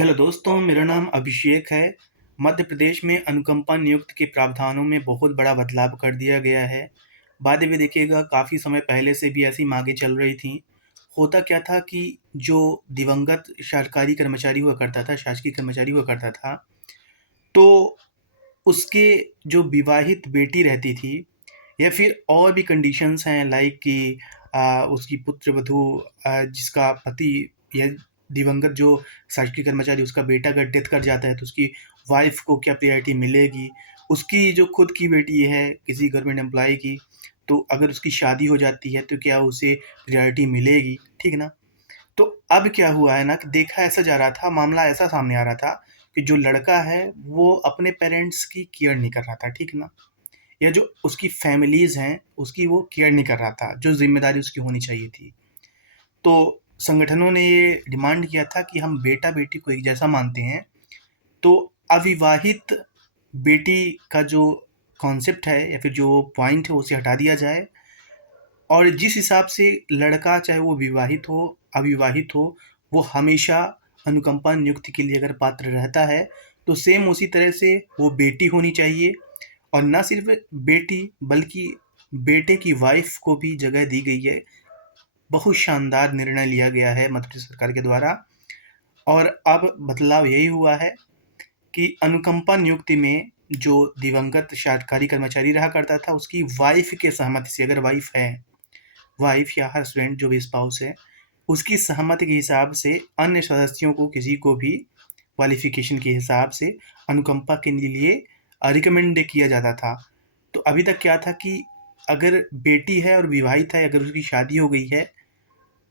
Hello दोस्तों, मेरा नाम अभिषेक है। मध्य प्रदेश में अनुकंपा नियुक्ति के प्रावधानों में बहुत बड़ा बदलाव कर दिया गया है। बाद में देखिएगा काफ़ी समय पहले से भी ऐसी मांगें चल रही थीं। होता क्या था कि जो दिवंगत सरकारी कर्मचारी हुआ करता था, शासकीय कर्मचारी हुआ करता था, तो उसके जो विवाहित बेटी रहती थी या फिर और भी कंडीशंस हैं लाइक कि उसकी पुत्रवधू जिसका पति या दिवंगत जो शासकीय कर्मचारी उसका बेटा अगर डेथ कर जाता है तो उसकी वाइफ को क्या प्रायोरिटी मिलेगी, उसकी जो खुद की बेटी है किसी गवर्नमेंट एम्प्लॉय की, तो अगर उसकी शादी हो जाती है तो क्या उसे प्रायोरिटी मिलेगी, ठीक ना? तो अब क्या हुआ है ना कि देखा ऐसा जा रहा था, मामला ऐसा सामने आ रहा था कि जो लड़का है वो अपने पेरेंट्स की केयर नहीं कर रहा था, ठीक ना? या जो उसकी फैमिलीज़ हैं, उसकी वो केयर नहीं कर रहा था, जो ज़िम्मेदारी उसकी होनी चाहिए थी। तो संगठनों ने ये डिमांड किया था कि हम बेटा-बेटी को एक जैसा मानते हैं, तो अविवाहित बेटी का जो कॉन्सेप्ट है या फिर जो पॉइंट है उसे हटा दिया जाए और जिस हिसाब से लड़का चाहे वो विवाहित हो, अविवाहित हो, वो हमेशा अनुकंपा नियुक्ति के लिए अगर पात्र रहता है, तो सेम उसी तरह से वो बेटी होनी चाहिए और ना सिर्फ़ बेटी बल्कि बेटे की वाइफ़ को भी जगह दी गई है। बहुत शानदार निर्णय लिया गया है मध्य प्रदेश सरकार के द्वारा और अब बदलाव यही हुआ है कि अनुकंपा नियुक्ति में जो दिवंगत सरकारी कर्मचारी रहा करता था, उसकी वाइफ़ के सहमति से अगर वाइफ़ है, वाइफ़ या हस्बैंड जो भी स्पाउस है, उसकी सहमति के हिसाब से अन्य सदस्यों को किसी को भी क्वालिफ़िकेशन के हिसाब से अनुकंपा के लिए रिकमेंड किया जाता था। तो अभी तक क्या था कि अगर बेटी है और विवाहित है, अगर उसकी शादी हो गई है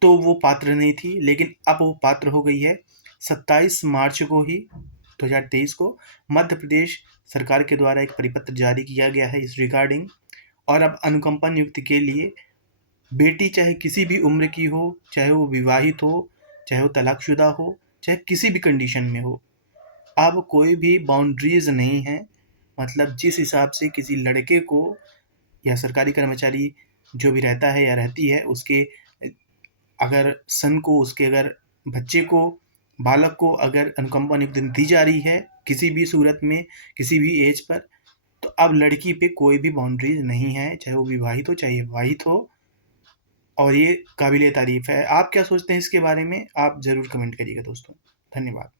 तो वो पात्र नहीं थी, लेकिन अब वो पात्र हो गई है। 27 मार्च को ही 2023 को मध्य प्रदेश सरकार के द्वारा एक परिपत्र जारी किया गया है इस रिगार्डिंग और अब अनुकंपा नियुक्ति के लिए बेटी चाहे किसी भी उम्र की हो, चाहे वो विवाहित हो, चाहे वो तलाकशुदा हो, चाहे किसी भी कंडीशन में हो, अब कोई भी बाउंड्रीज़ नहीं है। मतलब जिस हिसाब से किसी लड़के को या सरकारी कर्मचारी जो भी रहता है या रहती है उसके अगर सन को उसके अगर बच्चे को बालक को अगर अनुकंपा नियुक्ति दी जा रही है किसी भी सूरत में किसी भी एज पर तो अब लड़की पे कोई भी बाउंड्रीज नहीं है चाहे वो विवाहित हो चाहे विवाहित हो और ये काबिले तारीफ है। आप क्या सोचते हैं इसके बारे में? आप ज़रूर कमेंट करिएगा दोस्तों। धन्यवाद।